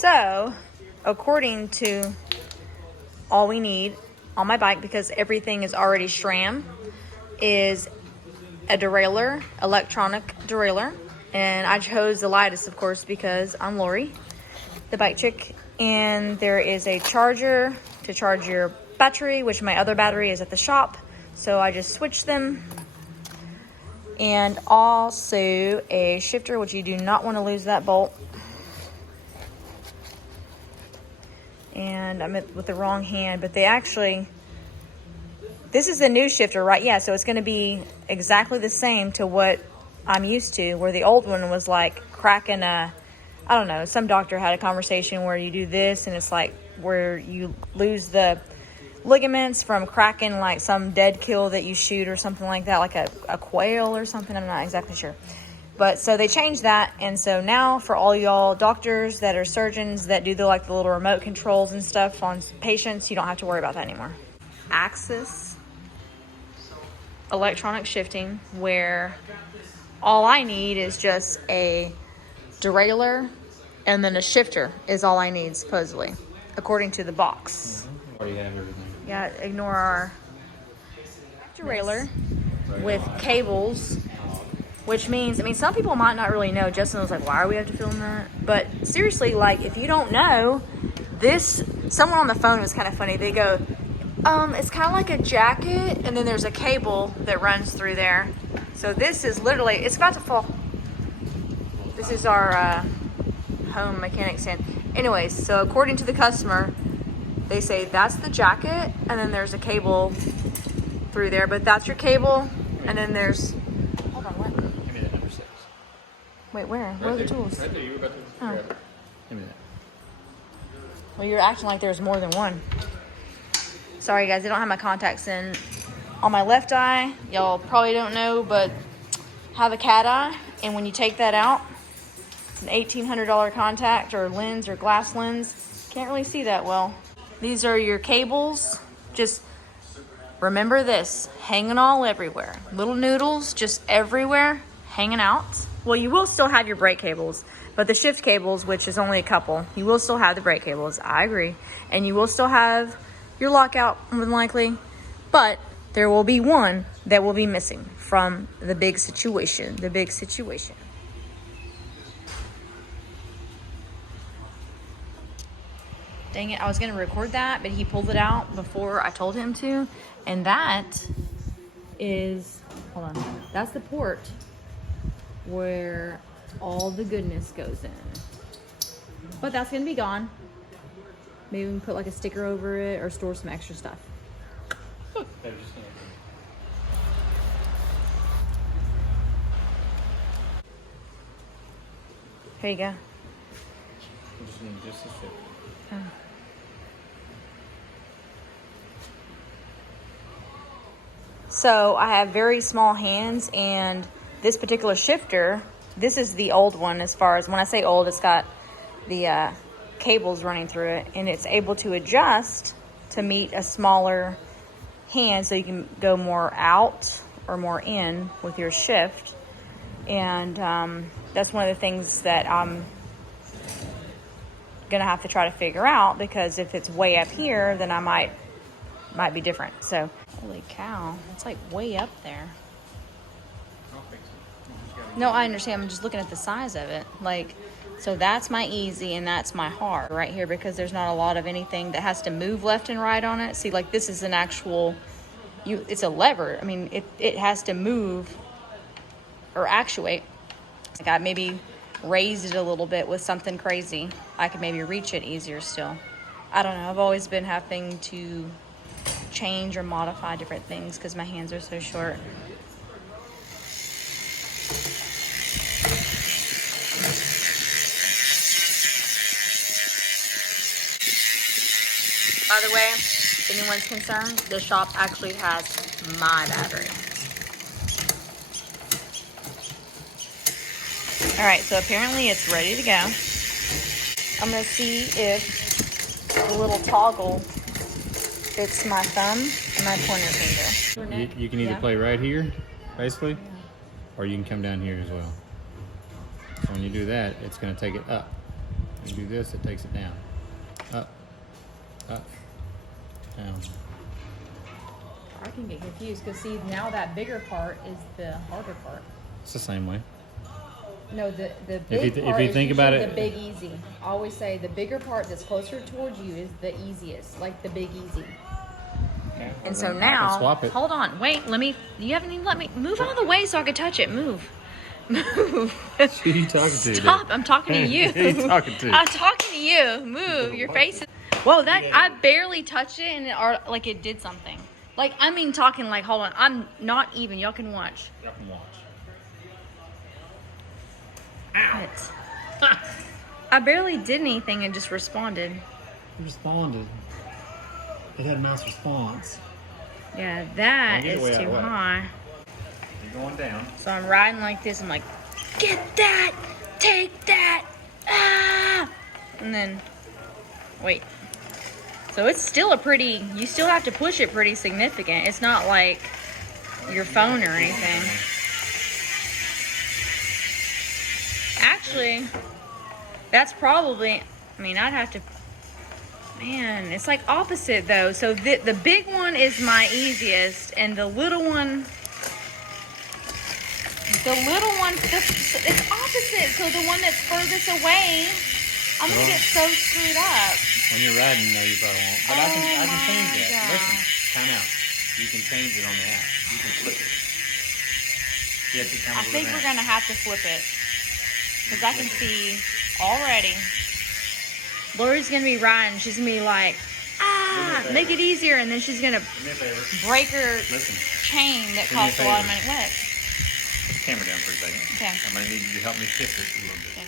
So, according to all we need on my bike, because everything is already SRAM, is a derailleur, electronic derailleur. And I chose the lightest, of course, because I'm Lori, the bike chick. And there is a charger to charge your battery, which my other battery is at the shop. So I just switched them. And also a shifter, which you do not want to lose that bolt. And I'm with the wrong hand, but they actually, this is a new shifter, right? Yeah, so it's going to be exactly the same to what I'm used to, where the old one was like cracking a, I don't know, some doctor had a conversation where you do this and it's like where you lose the ligaments from cracking like some dead kill that you shoot or something like that, like a quail or something. I'm not exactly sure. But so they changed that, and so now for all y'all doctors that are surgeons that do the little remote controls and stuff on patients, you don't have to worry about that anymore. Axis electronic shifting, where all I need is just a derailleur and then a shifter is all I need, supposedly, according to the box. Already have everything. Yeah, ignore our derailleur with cables. Which means, I mean, some people might not really know. Justin was like, why do we have to film that? But seriously, like, if you don't know, someone on the phone was kind of funny. They go, it's kind of like a jacket, and then there's a cable that runs through there. So this is literally, it's about to fall. This is our home mechanic stand. Anyways, so according to the customer, they say that's the jacket, and then there's a cable through there. But that's your cable, and then there's... Wait, where? Right where are the there. tools? Right there, you were about to grab it. Give me that. Well, you're acting like there's more than one. Sorry, guys, I don't have my contacts in on my left eye. Y'all probably don't know, but I have a cat eye, and when you take that out, it's an $1,800 contact or lens or glass lens. Can't really see that well. These are your cables. Just remember this, hanging all everywhere. Little noodles just everywhere, hanging out. Well, you will still have your brake cables, but the shift cables, which is only a couple, you will still have the brake cables. I agree. And you will still have your lockout, more than likely, but there will be one that will be missing from the big situation. Dang it, I was gonna record that, but he pulled it out before I told him to. And that is, hold on, that's the port where all the goodness goes in. But that's gonna be gone. Maybe we can put like a sticker over it or store some extra stuff. Here you go. Just a fit. So I have very small hands, and this particular shifter, this is the old one. As far as when I say old, it's got the cables running through it, and it's able to adjust to meet a smaller hand, so you can go more out or more in with your shift. And that's one of the things that I'm gonna have to try to figure out, because if it's way up here, then I might be different. So holy cow, it's like way up there. No, I understand. I'm just looking at the size of it. Like, so that's my easy and that's my hard right here, because there's not a lot of anything that has to move left and right on it. See, like this is an actual, it's a lever. I mean, it has to move or actuate. Like I maybe raised it a little bit with something crazy. I could maybe reach it easier still. I don't know. I've always been having to change or modify different things because my hands are so short. By the way, if anyone's concerned, the shop actually has my battery. All right, so apparently it's ready to go. I'm gonna see if the little toggle fits my thumb and my pointer finger. You can either play right here, basically, or you can come down here as well. So when you do that, it's gonna take it up. You do this, it takes it down. Up, up, down. I can get confused because see now that bigger part is the harder part. It's the same way. No, the If big you part is think usually about it, the big easy. I always say the bigger part that's closer towards you is the easiest, like the big easy. yeah, And so I can now, swap it. hold on, wait, you haven't even let me move out of the way so I can touch it. Move. Move. Who are you talking to? Stop, I'm talking to you. Who are you talking to? I'm talking to you. Move, your face is... Whoa, I barely touched it and like it did something. Like, I mean talking like, hold on, I'm not even, y'all can watch. Y'all can watch. What? I barely did anything and just responded. It responded. It had a nice response. Yeah, that Don't get is way out too of the way. high. You're going down. So I'm riding like this. I'm like, get that, take that, ah! And then, wait. So it's still you still have to push it pretty significant. It's not like your phone or anything. Actually, that's probably, I mean, I'd have to, man, it's like opposite though. So the big one is my easiest and the little one, it's opposite. So the one that's furthest away, I'm gonna get so screwed up. When you're riding, no, you probably won't. But I can change that. gosh. Listen, time out. You can change it on the app. You can flip it. You have to come I over think that. we're gonna have to flip it because I can see already. Lori's gonna be riding. She's gonna be like, make it easier, and then she's gonna Do me a favor. break her Listen. chain that Do me a costs a lot of favor. money. What? Put the camera down for a second. Okay. I'm going to need you to help me shift it a little bit. Okay.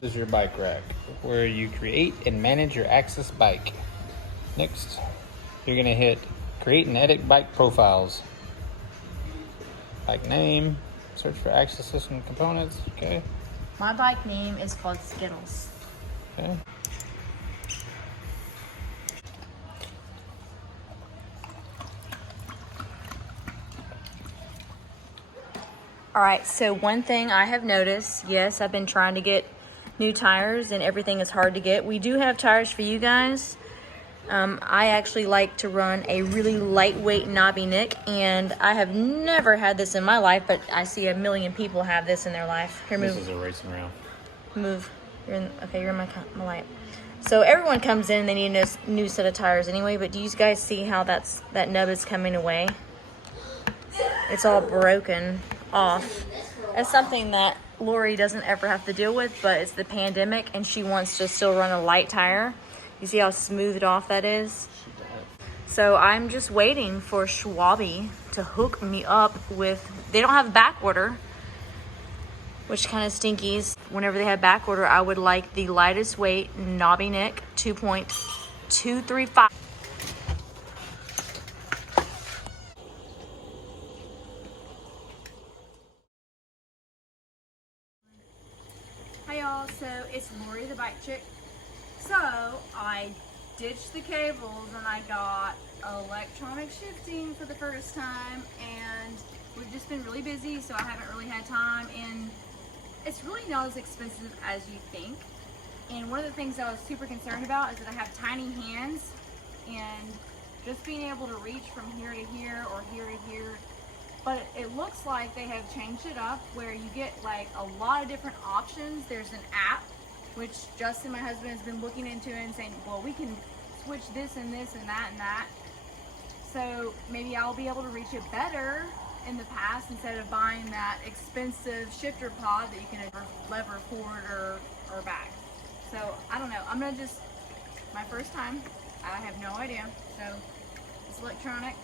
This is your bike rack, where you create and manage your Axis bike. Next, you're going to hit create and edit bike profiles. Bike name, search for Axis system components, okay. My bike name is called Skittles. Okay. All right, so one thing I have noticed, yes, I've been trying to get new tires and everything is hard to get. We do have tires for you guys. I actually like to run a really lightweight knobby nick, and I have never had this in my life, but I see a million people have this in their life. Here, move. This is a racing round. Move. You're in my light. So everyone comes in, they need a new set of tires anyway, but do you guys see how that nub is coming away? It's all broken off. That's something that Lori doesn't ever have to deal with, but it's the pandemic and she wants to still run a light tire. You see how smoothed off that is? So I'm just waiting for Schwabi to hook me up with, they don't have back order, which kind of stinkies. Whenever they have back order, I would like the lightest weight knobby nick 2.235. Hi y'all, so it's Lori the bike chick. So I ditched the cables and I got electronic shifting for the first time, and we've just been really busy, so I haven't really had time, and it's really not as expensive as you think. And one of the things I was super concerned about is that I have tiny hands, and just being able to reach from here to here or here to here. But it looks like they have changed it up where you get like a lot of different options. There's an app, which Justin, my husband, has been looking into and saying, well, we can switch this and this and that and that. So maybe I'll be able to reach it better in the past instead of buying that expensive shifter pod that you can lever forward or back. So I don't know. I'm gonna just, my first time, I have no idea. So it's electronic.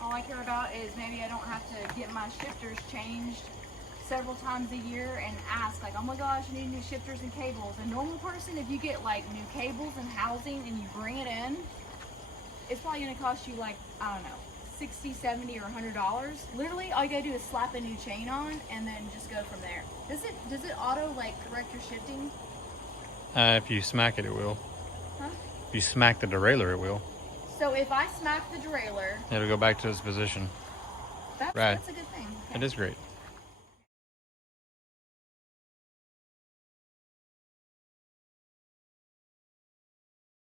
All I care about is maybe I don't have to get my shifters changed several times a year and ask like, oh my gosh, I need new shifters and cables. A normal person, if you get like new cables and housing and you bring it in, it's probably gonna cost you like, I don't know, 60, 70, or $100. Literally, all you gotta do is slap a new chain on and then just go from there. Does it auto like correct your shifting? If you smack it, it will. Huh? If you smack the derailleur, it will. So if I smack the derailleur, It'll go back to its position. That's, Right. that's a good thing. It is great.